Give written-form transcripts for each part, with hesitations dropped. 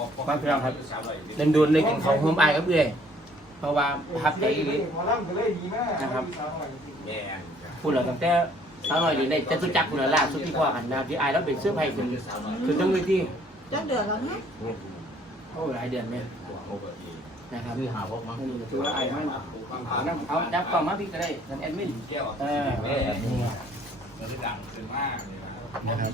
มาพี่น้องครับเดินดูเลยกินของโฮมไอครับเพื่อนเพราะว่าพับใจอีกนะครับพูดเราตั้งแต่สาวน้อยดีได้จะรู้จักคุณล่าสุดที่พ่อหันนะครับที่ไอแล้วเป็นเสื้อไผ่คือต้องมีที่จักเดือนแล้วนะโอ้หลายเดือนเนี่ยนะครับคือหาพวกมั้งนี่ถือว่าไอ้มันเอาดับกล่องมาพี่ก็ได้นั่นแอดมินนะครับ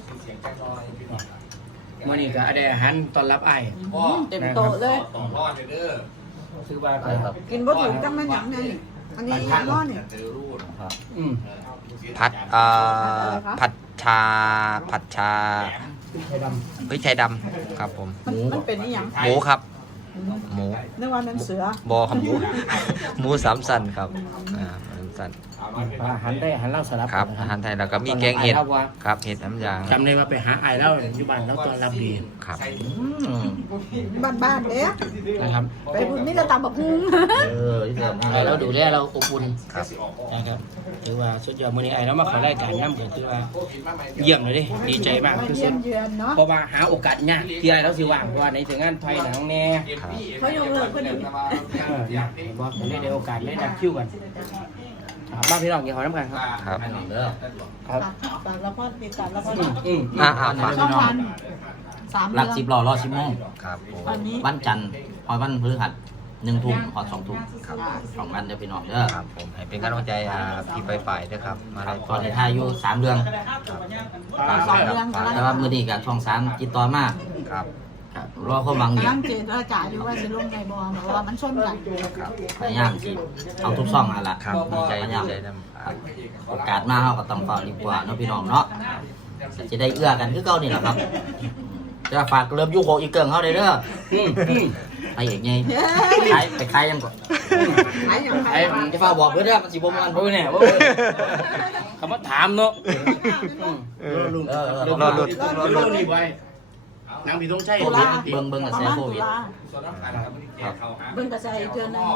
มื่อนี้ก็ได้อาหารต้อนรับไอ้เต็มโต๊ะเลยต่อรอดเด้อซื้อว่ากินบ่ถึงจังมันหยังไงอันนี้ยังร้อนเนี่ยเจอรูดผัดผัดชาผัดชาไข่ดพริกไทยดำครับผมมันเป็นอีหยังหมูครับหมูนึกว่ามันเสือบอครับหมูหมูสามสันครับสามสันำอาหารได้อาหารเล่าสลับครับอาหารไทยแล้วก็มีแกงเห็ดครับเห็ดน้ำยางจำได้ว่าไปหาไอ้แล้วอยู่บ้านแล้วต้อนรับดีครับบ้านๆเด้อนะครับไปบุญนี่เราตำบักหุ่งไอ้เราดูแลเราอบอุ่นครับนะครับถือว่าสุดยอดมื่อนี้ไอ้เรามาขอรายการน้ำก็ถือว่าเยี่ยมเลยดิดีใจมากมาที่เยี่สุยดมเยือนเนาะเพราะว่าหาโอกาสยากที่ไอ้เราสิว่างเพราะว่าในถึงงานไทยหนังแน่เขายกเลิกก็ดีบอกเลยได้โอกาสได้ดับคิวกันบ้านพี่น้องกินหอยน้ำกันครับครับครับฝากละครติดตามละครฝากช่องวัน3 หลักเดืสิอนบหล่อรอ10 โมงครับผมวันนี้วันจันทร์หอยวันพฤหัส1 ทุ่มหอด2 ทุ่ม2 วันเดี๋ยวพี่น้องเด้อครับผมให้เป็นกำลังใจพี่ไปฝ่ายด้วยครับมาคไล่รับตต่ออนนี้ถ่ายอยู่3 เดือนฝากด้วยครับฝากแต่ว่ามื้อนี้กับช่อง 3 ติดต่อมาครับรอความหวังอีกกำลังเจรจาอยู่ว่าสิลงในบ่เพราะว่ามันชนกันครับพยายามสิเอาทุกช่องนั่นล่ะครับดีใจพดียายามใจนำครับโอกาสมาเฮาก็ต้องเฝ้าดีกว่าเนาะพี่น้องเนาะจะได้เอื้อกันคือเก่านี่แหละครับจะฝากเริ่มยุค6อีกเกิงเฮาได้เด้อไปอีกไงไปขายยังก่อนหายอย่างไรไอ้จะฝากบอกเด้อเด้อมันสิบ่มันเพื่อนเนี่ยคำว่าถามเนาะรอหลุดรอนี่ไว้นางพี่ต้องใช่ตุลาเบิ่งกระแสโควิดเบิ่งกระแสอีกเดือนนึง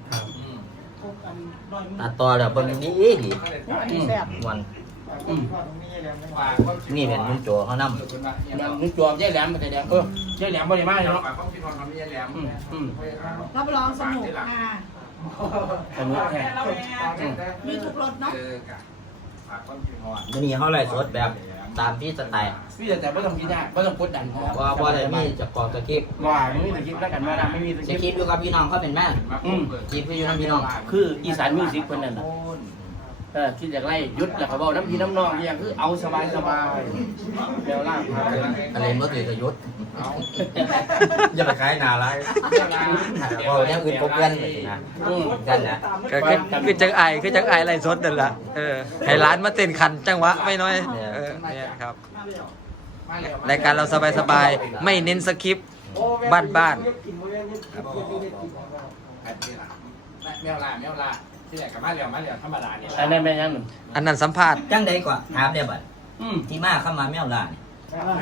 ตัดต่อแล้วเบิ่งดีดีอันนี้แซ่บวันนี่เป็นมุ้งโจเขานำนึกตัวแย่แหลมไปแต่แดงแย่แหลมบริมาเนาะรับรองสนุกค่ะสนุกแท้มีทุกรสเนาะมื้อนี้เขาไล่สดแบบตามที่สไตล์พี่แต่ไม่ต้องคิดยากไม่ต้องกดดันว่าได้มีจากกองสคริปต์ว่าไม่มีสคริปต์แล้วกันมาดามไม่มีสสคริปคริปต์ต์อยู่กับพี่น้องเขาเป็นแม่คลิปอยู่นํพี่น้องคืออีสานมิวสิกคนนั้นน่ะคิดอยากไล่ยุดแล้วเขาบอกน้ำพี่น้ำนองอย่างคือเอาสบายเดี๋ยวล่างพาไปอะไรบ่ถือกระยุทธ์อย่าไปขายหนาไรบ่แนวอื่นบ่เพื่อนนะกันนะคือจังไอคือจังไอไรสดนั่นแหละให้ร้านมาเต้นขันจังหวะไม่น้อยเนี่ยครับรายการเราสบายๆไม่เน้นสคริปต์บ้านแมวล่าที่ไหนกับมาเรียวธรรมดาเนี่ยอันนั้นเป็นยังหนึ่งๆอันนั้นสัมภาษณ์จังได๋กว่าถามได้บัดที่มาเข้ามาแมวล่านี่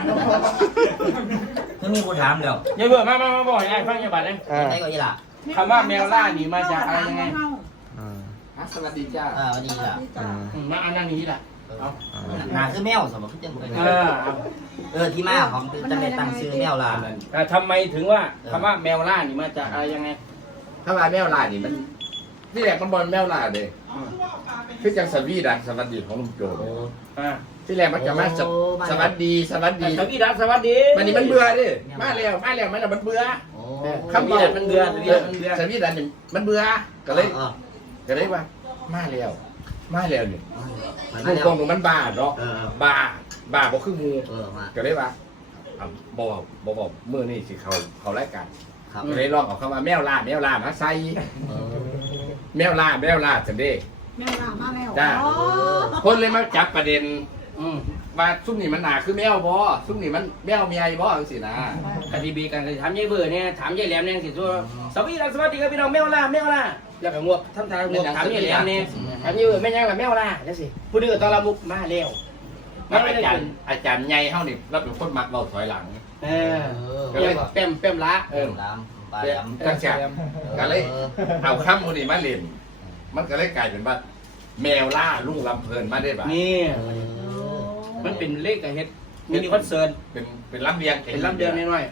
คือมีผู้ถามแล้วอย่าเบื่อมาบอกให้ฟังอย่าบัดเลยจังได๋ก็อีหล่ะคำว่าแมวล่านี่มาจากอะไรยังไงสวัสดีจ้าอันนี้ล่ะมาอันนั้นนี้แหละหน้าคือแมวสมมุติคือจังบ่อที่มาของจังได๋ตั้งชื่อแมวล่าทำไมถึงว่าคำว่าแมวล่านี่มาจากอะไรยังไงถ้ามาแมวล่านี่มันที่แรกมันบอลแมวล่าเลยคือจังสวีดังสวัสดีของลุงโจที่แรกมันจะมาสวัสดีสวัสดีสวัสดีมันนี่มันเบื่อดิมาแล้วมันเบื่อคำว่ามันเบื่อสวีดันนี่มันเบื่อก็เลยว่ามาแล้วนี่ลุงคงหนูมันบ้าเนาะบ้าบ่คืองูก็เลยว่าบอกมือนี่สิเขารายการก็เลยลองเอาคำว่าแมวล่ามาใส่แมวล่าจังเด้แม่ล่ามาแล้วจ้าคนเลยมาจับประเด็นว่าซุ่มนี่มันหนาคือแมวบ่ซุ่มนี่มันแมวเมียบ่จังซี่นะคดีบีกันถามยายเบื่อเนี่ยถามยายแหลมเนี่ยสิตัวสวัสดีครับพี่น้องแมวล่าแล้วก็งวกทำทางงวกถามยายแหลมเนี่ยถามยายเบื่อไม่ยังละแมวล่าจังสิผู้ดื้อตอนละมุกมาแล้วอาจารย์ใหญ่เฮานี่เราเป็นคนมักเว้าถอยหลังก็เลยเต็มละปลาดำจังซี่ก็เลยเอาคำมื้อนี้มาเล่นมันก็เลยกลายเป็นว่าแมวล่าลุงลำเพลินมาได้บ่นี่มันเป็นเลขกับเฮ็ดมินิคอนเสิร์ตเป็นลำเลียงเป็นลำเดือนน้อย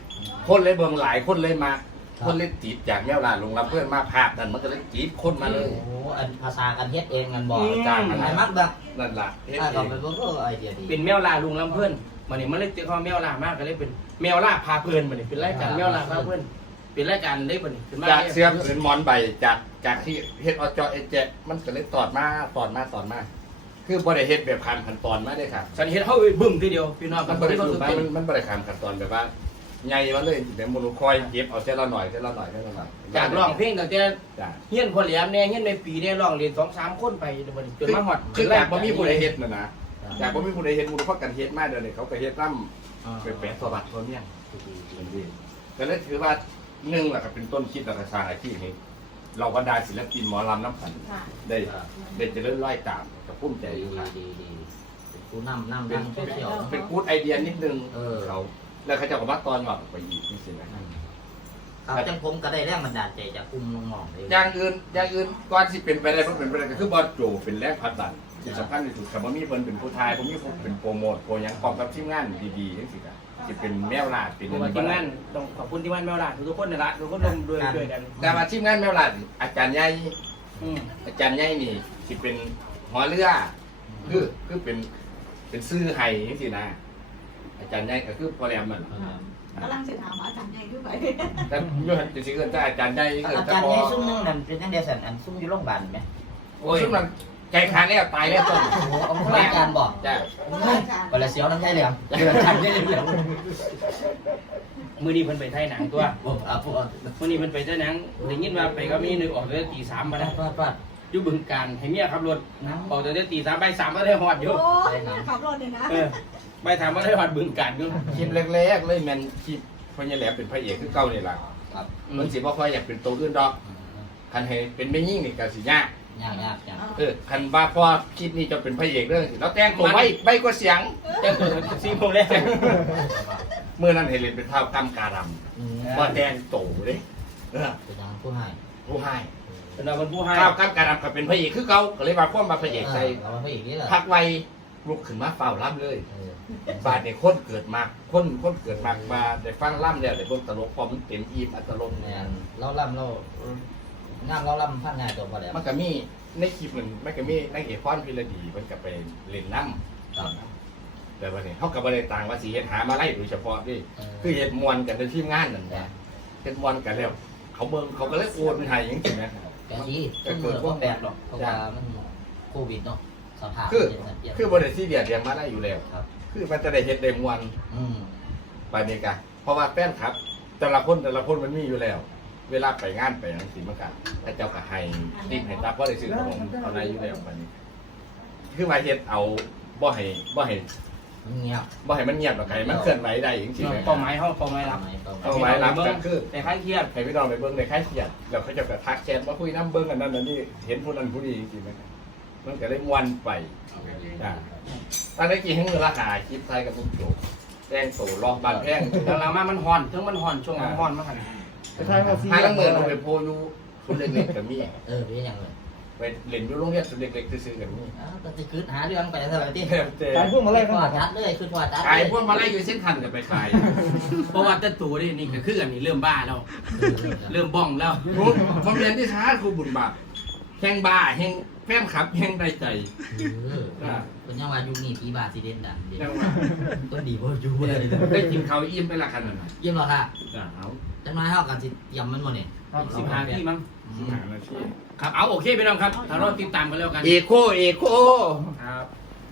คนเลยเบิ่งหลายคนเลยมาคนเลยจีบจากแมวล่าลงรับเพื่อนมาภาพนั่นมันก็เลยจีบคนมาเลยโอ้อันภาษากันเฮ็ดเองกันบ่จ้างมันไอ้มักแบบนั่นล่ะเฮ็ดอ่าเอก็งเป็นไอเดียดีเป็นแมวล่าลุงลำเพื่อนมันนี่มันเลยเจอเขาแมวล่ามากก็เลยเป็นแมวล่าพาเพลินมันนี่เป็นรายการแมวล่าพาเพลินเป็นรายการได้มันนี่เป็นมาจากเสื้อผืนหมอนใบจากที่เฮ็ดอจเอเจมันก็เลยตอดมาคือบ่ได้เฮ็ดแบบขั้นตอนมาได้ครับสันเห็นเขาบึ้มทีเดียวพี่น้องมันบ่ได้สูตรมันบ่ได้ขั้นตอนแบบว่าใหญ่มาเลยแบบมนุษย์คอยเก็บเอาเท่าละหน่อยจากร้องเพลงตั้งแต่จ้ะเฮี้ยนพอแหลมเนี่ยเฮี้ยนในปีเนี่ยร้องเรียน2-3 คนไปจนมาหอดคือจากบ่มีผู้ใดเฮ็ดนะจากบ่มีผู้ใดเฮ็ดมูลค่ากันเฮ็ดมาเดี๋ยวนี้เขาก็เฮ็ดนำไปแปะสวัสดิ์เขาเนี่ยก็เลยถือว่า1ล่ะก็เป็นต้นคิดและสร้างอาชีพให้เราบรรดาศิลปินหมอลำน้ำพันได้เจริญร้อยตามกับภูมิใจอยู่ครับดีเป็นผู้นำโซเชียลเป็นกู๊ดไอเดียนิดนึงเขาแล้วเขาจะบอกว่าตอนว่าไปอีกนี่สินะครับครับจังผมก็ได้แรงบันดาลใจจากกลุ่มน้องๆเลยอย่างอื่นก่อนที่เป็นไปได้เพราะเป็นไปได้ก็คือบอสโจเป็นแรงผลักดันที่สำคัญที่สุดกับมีเพิ่นเป็นผู้ทายผมมีเป็นโปรโมทโปรยังพร้อมกับทีมงานดีๆจังซี่ก็สิเป็นแมวลาดเป็นทีมงานต้องขอบคุณทีมงานแมวล่าทุกคนนี่ละทุกคนร่วมด้วยกันแต่ว่าทีมงานแมวลาดอาจารย์ใหญ่นี่สิเป็นหัวเรือคือเป็นซื่อไห้จังซี่นะอาจารย์ใหญ่ก็คือพอแหลมมันกำลังจะถามอาจารย์ใหญ่ด้วยไปแต่ย้อนจะสิเกินแต่อาจารย์ใหญ่เกินอาแต่จารย์พอใหญ่ซุ่มนึงนั่นเป็นจังได๋ซั่นอันซุ่มอยู่โรงพยาบาลไหมโอ้ยซึ่งมันใจขาดแล้วตายแล้วต้นโอ้โหเอาคนละอาจารย์บอกจ้ะก็ละเสียวน้ำใช่เหลี่ยมอาจารย์ใหญ่เหลี่ยมมือนี้เพิ่นไปไทยหนังตัวผมอ่ะผมมือนี้เพิ่นไปไทยหนังได้ยินว่าไปก็มีนึกออกเลยตี 3มาได้ฟาดอยู่บึงการให้เมียขับรถออกแต่ตี 3 บ่าย 3ก็ได้ฮอดอยู่โอ้ยขับรถเลยนะบ่าย 3ก็ได้ฮอดบึงการอยู่คลิปแรกๆเลยแมนคลิปพญาแหลมเป็นพระเอกคือเก่านี่ล่ะครับมันสิบ่ค่อยอยากเป็นตัวอื่นดอกคันให้เป็นแม่ยิ่งนี่ก็สิยากยากคันว่าพอคลิปนี้จะเป็นพระเอกเรื่องสิเราแต่งตัวไว้ก็เสียงแต่ตัว4 โมงแรกเมื่อนั้นให้เล่นเป็นเท่ากำการำบ่แต่งโตเด้เป็นยังผู้ให้ผู้ให้เป็นเราเป็นผู้ให้เท่ากำการำก็เป็นพระเอกคือเก่าก็เลยว่าความมาพระเอกใส่เอาไปอีกนี่แหละพักไว้ลุกขึ้นมาเฝ้าล่ำเลยบาดเนี่ยคนเกิดมากคนเกิดมากมาได้ฟังล่ำแล้วได้เบิ่งตลกพอมันเต็มอิ่มอัตลกเนี่ยเราล่ำเรางามเราล่ำพันง่ายตัวพอแล้วมันก็มีในคลิปหนึ่งมันก็มีนางเอกพรพิรดีมันก็ไปเล่นน้ำแต่วันนี้เขากับบริต่างว่าสีเฮ็ดหามาไล่โดยเฉพาะดิคือเฮ็ดมวนกันในทีมงานนั่นแหละเฮ็ดมวนกันแล้วเขาเบิ่งเขาก็เลยโอนให้ยังจริงนะแต่ที่เกิดพวกแดดหรอกเพราะว่ามันโควิดเนาะสภาพคือบริที่เดียดเรียงมาได้อยู่แล้วคือมันจะได้เฮ็ดได้มวนไปนี่กันเพราะว่าแฟนครับแต่ละคนมันมีอยู่แล้ว เวลาไปงานไปอย่างสิมันกันแต่เจ้าก็ให้ติ๊กให้ตับว่าได้ซื้อของเอาในอยู่แล้วไปนี่คือมาเฮ็ดเอาบ่ให้มันเงียบหรอกไงมันเคลื่อนไหวได้จริงๆเป้าหมายเขาเป้าหมายรับเป้าหมายรับก็คือแต่คล้ายเครียดให้พี่น้องไปเบิ้งในค่ายเขียดแล้วเขาจะกระทักแชทมาคุยน้ำเบิ้งกันนั่นนี่เห็นผู้นั้นผู้นี้จริงๆไหมมันก็ได้วันไปตอนนี้กี่ให้เงินราคาคลิปไทยกับคุณโจแจ้งโตรองบานแพงหลังๆมามันห่อนถึงมันห่อนช่วงมันห่อนมากขนาดหาลังเงินลงไปโพยูคุณเล็กๆกับมี่เป็นยังไงไปเล่นอยู่โรงเรียนสุดเล็กๆซื้อๆกับมี่ก็จะคืนหาเรื่องไปอะไรที่ขายพวกมาไล่พอจัดเลยคือพอจัดขายพวกมาไล่อยู่เส้นทันกับไปขายเพราะว่าแต่ตัวนี่ก็คืออันนี้เริ่มบ้าแล้วเริ่มบ้องแล้วผมเรียนที่ช้าครูบุญบาปแห่งบ้าแห่งแฟนขับแห่งได้ใจเป็นยังว่ายุคนี้ปีบาสีเด่นดังยังว่าต้นดีบ่อยู่เลยได้กินเขาวอิ่มไปละขนาดนั้นยิ้มหรอค่ะเอาจังน้อยเท่ากันสิยำมันหมดเนี่ย 15 ที่มั้ง 15 นาทีครับเอาโอเคพี่น้องครับถ้าเราติดตามกันแล้วกันเอโคครับ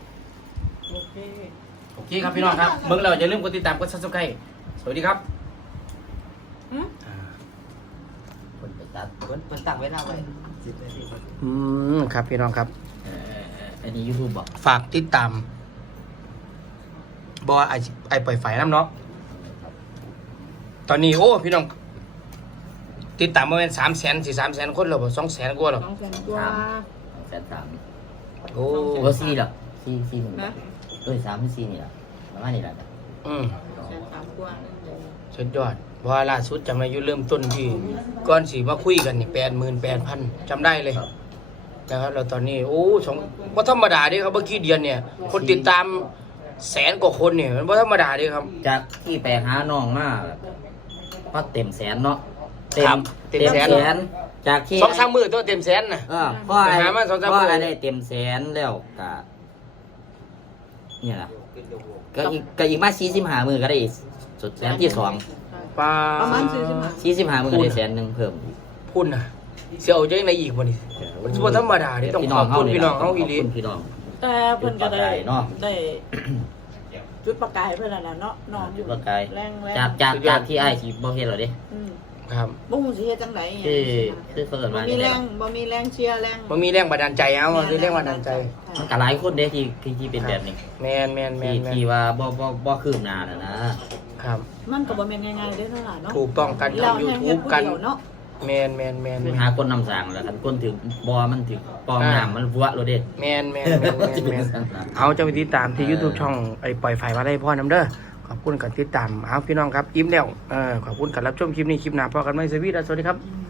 โอเคครับพี่น้องครับเมื่อเราจะเริ่มกดติดตามกด Subscribe สวัสดีครับคนไปตัดคนตักไว้หน้าไว้ครับพี่น้องครับอันนี้ยูทูบบอกฝากติดตามบอไอปล่อยไฟน้ำเนาะตอนนี้โอ้พี่น้องติดตามมาเป็น300,000 คนหรอบ่200,000 กว่าหรอ 200,000 กว่าโอ้ว่า4หรอ4หนึ่ง3-4นี่หรอประมาณนี้แหละ 200,000 กว่าสุดยอดเพราะว่าล่าสุดจำอายุเริ่มต้นที่ก่อนสิมาคุยกันนี่88,000จำได้เลยนะครับเราตอนนี้โอ้บ่ธรรมดาเด้ครับเมื่อกี้เดือนเนี่ยคนติดตาม100,000 กว่าคนเนี่ยมันบ่ธรรมดาเด้ครับจากที่ไปหาน้องมาก็เต็มแสนเนาะครับเต็มแสนจากที่ 2-3 มื้อตัวเต็มแสนน่ะพ่อไอ้ไปหามา2-3 พ่อมื้อไอ้ได้เต็มแสนแล้วก็เนี่ยล่ะก็อีกมา45มื้อก็ได้สุดแสนที่สองปลาประมาณ45 45มื้อก็ได้แสนหนึงเพิ่มอีกพุ่นน่ะสิเอาจังได๋อีกบ่นี่มันบ่ธรรมดานี่ต้องขอบคุณพี่น้องเฮาอีหลีขบคุณพี่น้องแต่เพิ่นก็ได้เนาะได้จุดประกายเพิ่นนั่นน่ะเนาะน้องอยู่ร่างกายแรงจากที่ไอ้ที่บ่เฮ็ดหรอเด้ครับบ่ฮู้สิเฮ็ดจังได๋คือเพิ่นบ่มามีแรงบ่มีแรงเชียร์แรงบ่มีแรงบันดาลใจเอาคือแรงบันดาลใจมันก็หลายคนเด้ที่เป็นแบบนี้แม่นๆที่ว่าบ่คืบหน้าน่ะนะครับมันก็บ่แม่นง่ายๆเด้อเนาะล่ะเนาะถูกต้องกันเราทำแห่งเฮ็ด YouTube ผู้กันเดียวเนาะแม่นหาคนนำสร้างแหล้วคันคนถึงบ่มันถึงปองน้ำมันวัวโลดเด้แม่นเอาจะไปติดตามที่ YouTube ช่องไอ้ปล่อยไฟมาได้พ่อนำเด้อขอบคุณกันติดตามเอาพี่น้องครับอิ่มแล้วขอบคุณกันรับชมคลิปนี้คลิปหน้าพอกันใหม่สวัสดีครับ